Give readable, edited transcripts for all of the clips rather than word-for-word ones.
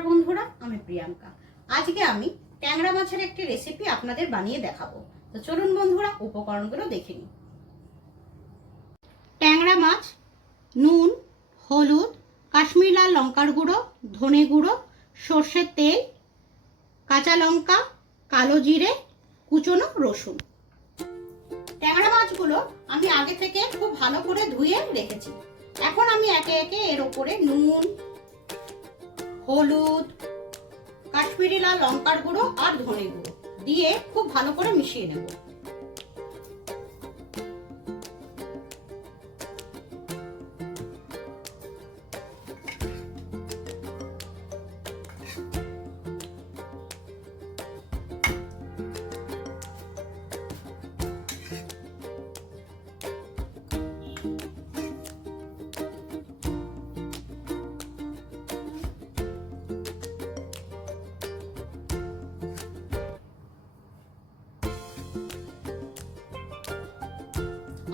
নমস্কার বন্ধুরা, আমি প্রিয়াঙ্কা। আজকে আমি ট্যাংরা মাছের একটি রেসিপি আপনাদের বানিয়ে দেখাবো। তো চলুন বন্ধুরা, উপকরণগুলো দেখে নিই। ট্যাংরা মাছ, নুন, হলুদ, কাশ্মীরি লাল লঙ্কার গুঁড়ো, ধনে গুঁড়ো, সর্ষের তেল, কাঁচা লঙ্কা, কালো জিরে, কুচনো রসুন। ট্যাংরা মাছগুলো আমি আগে থেকে খুব ভালো করে ধুয়ে রেখেছি। এখন আমি একে একে এর ওপরে নুন, হলুদ, কাশ্মীরি লাল লঙ্কার গুঁড়ো আর ধনে গুঁড়ো দিয়ে খুব ভালো করে মিশিয়ে নেব।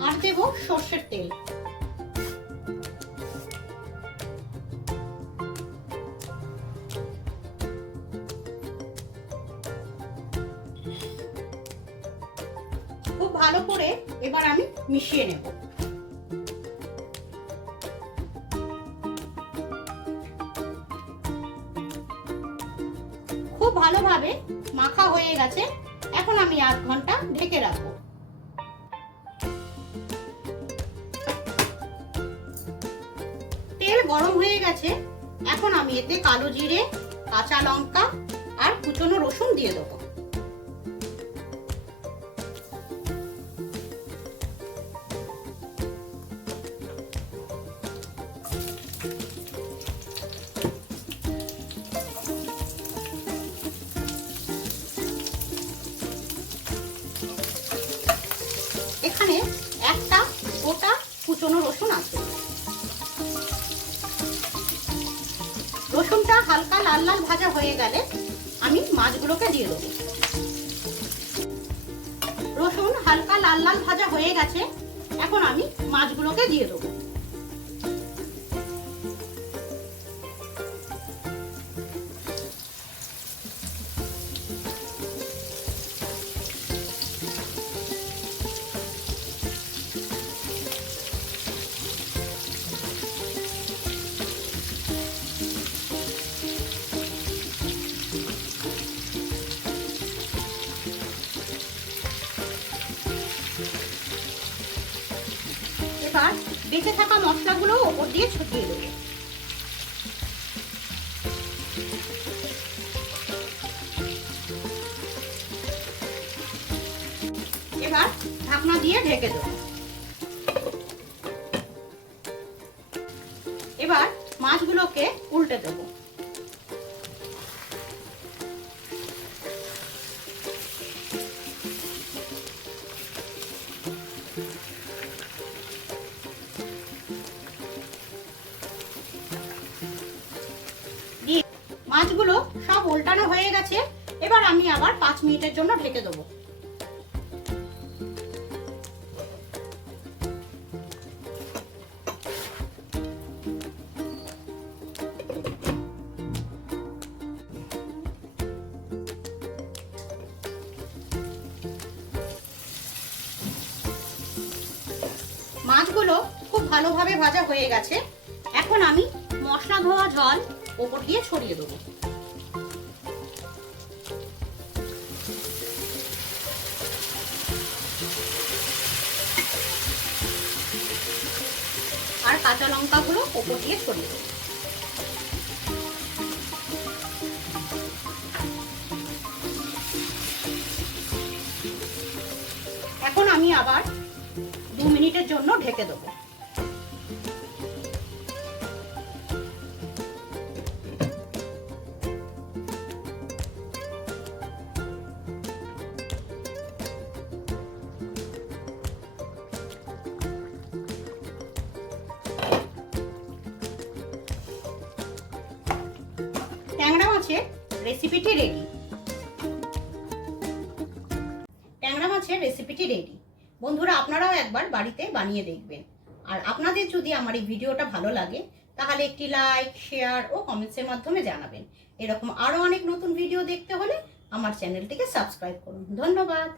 আর দেব সর্ষের তেল। খুব ভালো করে এবার আমি মিশিয়ে নেব। খুব ভালোভাবে মাখা হয়ে গেছে। এখন আমি 8 ঘন্টা ঢেকে রাখবো। তেল গরম হয়ে গেছে। এখন আমি এতে কালো জিরে, কাঁচা লঙ্কা আর কুচনো রসুন দিয়ে দেবো। এখানে একটা গোটা কুচনো রসুন আছে। রসুনটা হালকা লাল লাল ভাজা হয়ে গেলে আমি মাছগুলোকে দিয়ে দেবো। রসুন হালকা লাল লাল ভাজা হয়ে গেছে। এখন আমি মাছগুলোকে দিয়ে দেবো। এবার বেঁচে থাকা মশলাগুলো ওপর দিয়ে ছড়িয়ে দেবো। এবার ঢাকনা দিয়ে ঢেকে দেবো। এবার মাছগুলোকে উল্টে দেবো। মাছগুলো সব উল্টানো হয়ে গেছে। এবার আমি আবার 5 মিনিটের জন্য ঢেকে দেবো। মাছগুলো খুব ভালোভাবে ভাজা হয়ে গেছে। এখন আমি মশলা ধোয়া জল ওপর দিয়ে ছড়িয়ে দেবো। আর কাঁচা লঙ্কাগুলো ওপর দিয়ে ছড়িয়ে দেবো। এখন আমি আবার 2 মিনিটের জন্য ঢেকে দেবো। ট্যাংরা মাছের রেসিপিটি রেডি। ট্যাংরা মাছের রেসিপিটি রেডি। বন্ধুরা, আপনারাও একবার বাড়িতে বানিয়ে দেখবেন। আর আপনাদের যদি আমার এই ভিডিওটা ভালো লাগে তাহলে একটি লাইক, শেয়ার ও কমেন্টসের মাধ্যমে জানাবেন। এরকম আরও অনেক নতুন ভিডিও দেখতে হলে আমার চ্যানেলটিকে সাবস্ক্রাইব করুন। ধন্যবাদ।